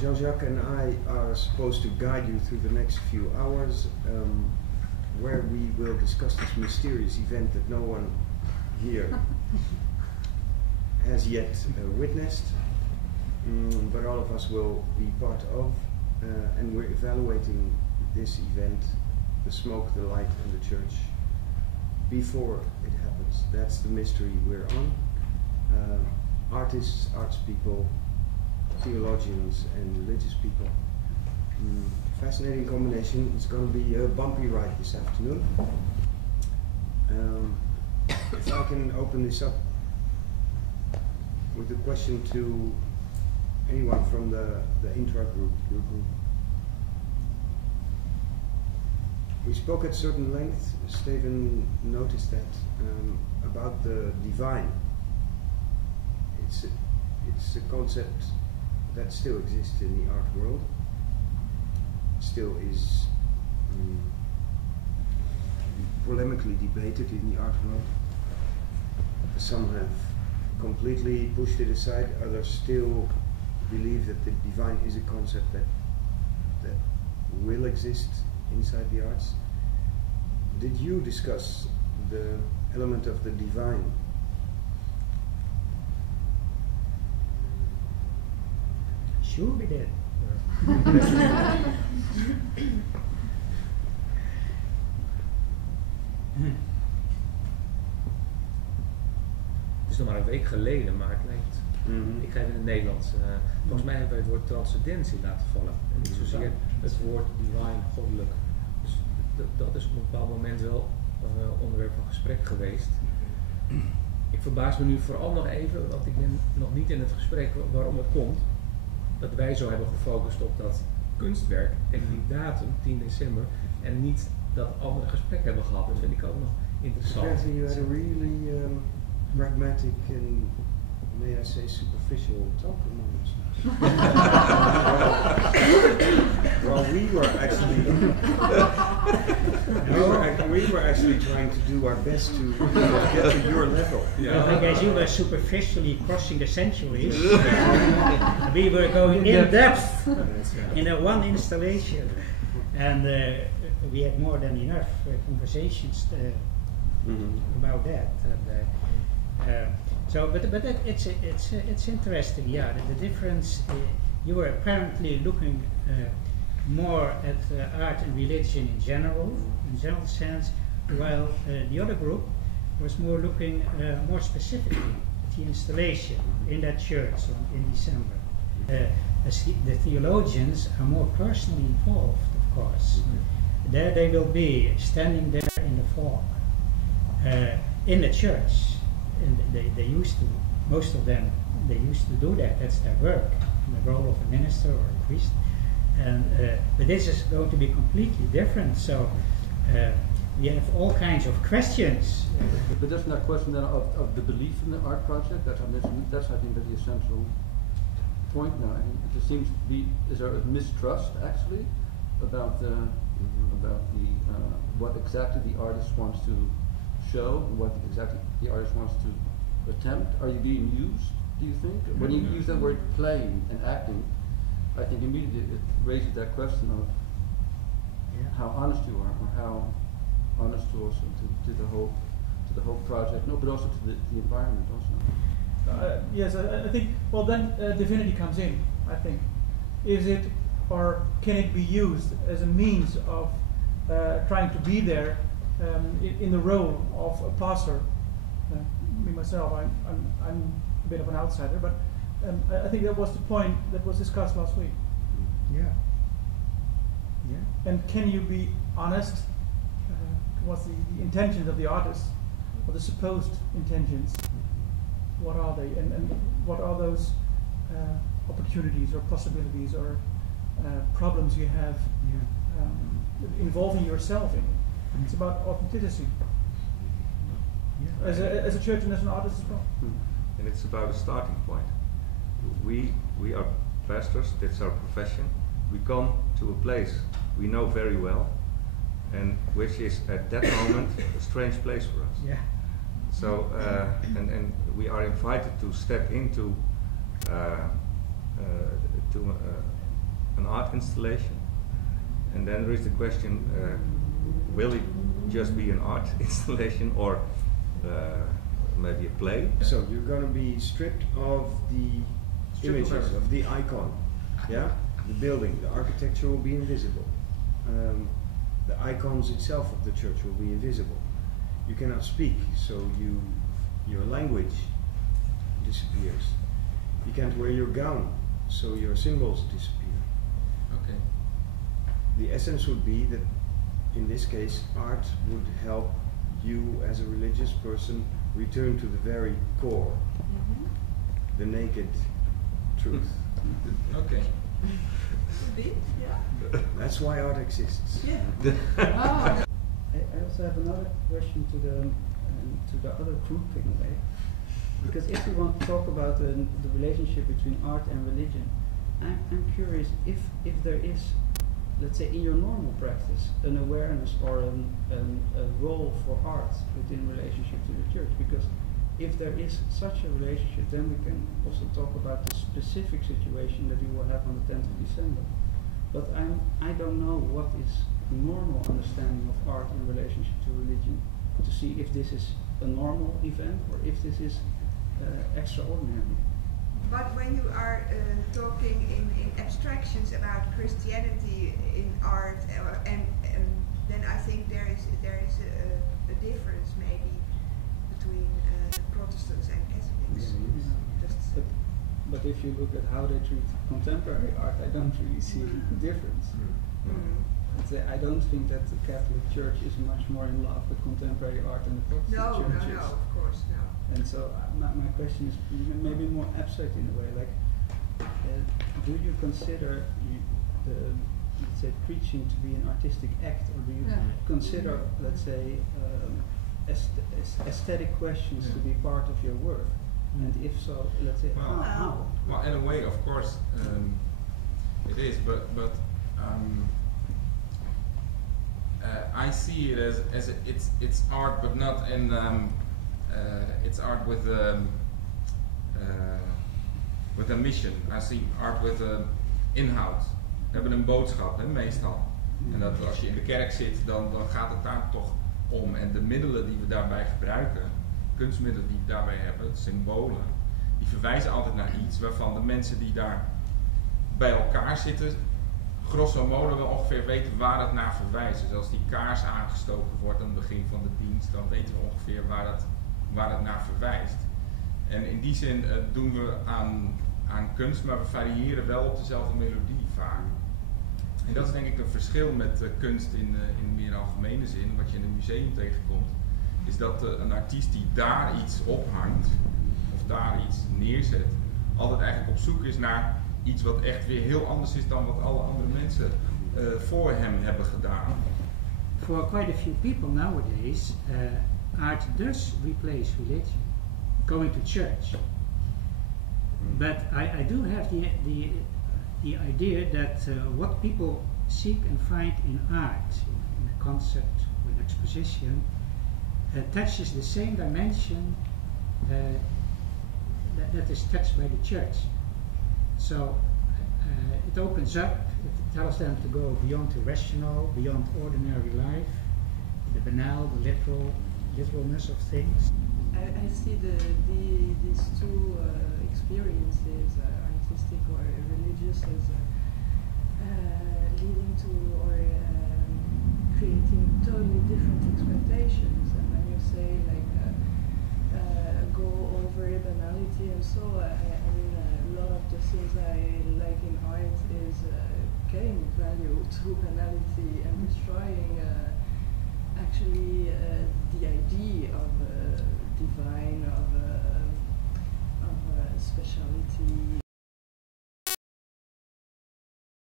Jean-Jacques and I are supposed to guide you through the next few hours, where we will discuss this mysterious event that no one here has yet witnessed, but all of us will be part of, and we're evaluating this event, the smoke, the light, and the church, before it happens. That's the mystery we're on. Artists, arts people, theologians, and religious people. Fascinating combination. It's going to be a bumpy ride this afternoon. If I can open this up with a question to anyone from the intra group, your group. We spoke at certain length. Steven noticed that about the divine. It's a concept that still exists in the art world. Still is polemically debated in the art world. Some have completely pushed it aside. Others still believe that the divine is a concept that will exist inside the arts. Did you discuss the element of the divine? Sure we did. Het is nog maar een week geleden, maar het lijkt. Ik ga even in het Nederlands. Volgens mij hebben we het woord transcendentie laten vallen. En niet zozeer het woord divine, goddelijk. Dus dat is op een bepaald moment wel onderwerp van gesprek geweest. Ik verbaas me nu vooral nog even, want ik ben nog niet in het gesprek waarom het komt. Dat wij zo hebben gefocust op dat kunstwerk en die datum, 10 december, en niet dat andere gesprek hebben gehad. Dat vind ik ook nog interessant. Apparently you had a really pragmatic and, may I say, superficial talk among us. Well, we were actually trying to do our best to get to your level. Yeah. I guess you were superficially crossing the centuries. We were going in depth in a one installation, and we had more than enough conversations about that. So, but it's interesting. Yeah, the difference. You were apparently looking more at art and religion in general sense, while the other group was more looking more specifically at the installation in that church in December. The theologians are more personally involved, of course. There they will be standing there in the fog in the church. And they used to, most of them, they used to do that. That's their work, the role of a minister or a priest. And but this is going to be completely different. So we have all kinds of questions. But doesn't that question then of the belief in the art project? That's I think the essential point now. I mean, it just seems to be, is there a mistrust actually about the what exactly the artist wants to show and what exactly the artist wants to attempt? Are you being used, do you think? When you use that word playing and acting, I think immediately it raises that question of how honest you are, or how honest to also to the whole project, no, but also to the environment also. Yes, I think, well then divinity comes in, I think. Is it, or can it be used as a means of trying to be there in the role of a pastor? Me myself, I'm a bit of an outsider, but I think that was the point that was discussed last week. Yeah. And can you be honest towards the intentions of the artist, or the supposed intentions? What are they, and what are those opportunities or possibilities or problems you have involving yourself in it? It's about authenticity. As a church and as an artist as well. And it's about a starting point. We are pastors, that's our profession. We come to a place we know very well, and which is at that moment a strange place for us. Yeah. So, and we are invited to step into an art installation, and then there is the question: will it just be an art installation, or maybe a play? So you're going to be stripped of the images, of the icon, yeah? The building, the architecture will be invisible. The icons itself of the church will be invisible. You cannot speak, so your language disappears. You can't wear your gown, so your symbols disappear. Okay. The essence would be that, in this case, art would help you as a religious person return to the very core, the naked truth. Okay. Yeah. That's why art exists. Yeah. I also have another question to the other group in a way, because if we want to talk about the relationship between art and religion, I'm curious if there is, let's say, in your normal practice, an awareness or a role for art within relationship to the church. Because if there is such a relationship, then we can also talk about the specific situation that we will have on the 10th of December. But I don't know what is normal understanding of art in relationship to religion, to see if this is a normal event or if this is extraordinary. But when you are talking in abstractions about Christianity in art, and then I think there is a difference maybe between Protestants and Catholics. Yeah. But if you look at how they treat contemporary art, I don't really see the difference. I don't think that the Catholic Church is much more in love with contemporary art than the Protestant Church is. No, of course, no. And so my question is maybe more abstract in a way, like, do you consider the, let's say, preaching to be an artistic act, or do you consider, let's say, aesthetic questions to be part of your work? And if so, let's say, how? Well, in a way, of course, it is, but I see it as it's art, but not in it's art with a mission. I see art with een inhoud. We hebben een boodschap, hè, meestal. En dat als je in de kerk zit, dan gaat het daar toch om. En de middelen die we daarbij gebruiken, kunstmiddelen die we daarbij hebben, symbolen, die verwijzen altijd naar iets waarvan de mensen die daar bij elkaar zitten, grosso modo wel ongeveer weten waar het naar verwijst. Dus als die kaars aangestoken wordt aan het begin van de dienst, dan weten we ongeveer waar het naar verwijst. En in die zin doen we aan kunst, maar we variëren wel op dezelfde melodie vaak. En dat is denk ik een verschil met kunst in meer algemene zin, wat je in een museum tegenkomt, is dat een artiest die daar iets ophangt, of daar iets neerzet, altijd eigenlijk op zoek is naar iets wat echt weer heel anders is dan wat alle andere mensen voor hem hebben gedaan. For quite a few people nowadays, art does replace religion, going to church. But I do have the idea that what people seek and find in art, in a concept or an exposition, touches the same dimension that is touched by the church. So it opens up, it tells them to go beyond the rational, beyond ordinary life, the banal, the literalness of things. I see these two experiences, artistic or religious, as leading to or creating totally different expectations. And when you say like go over banality and so, I mean a lot of the things I like in art is getting value through banality and destroying actually the idea of divine, of speciality,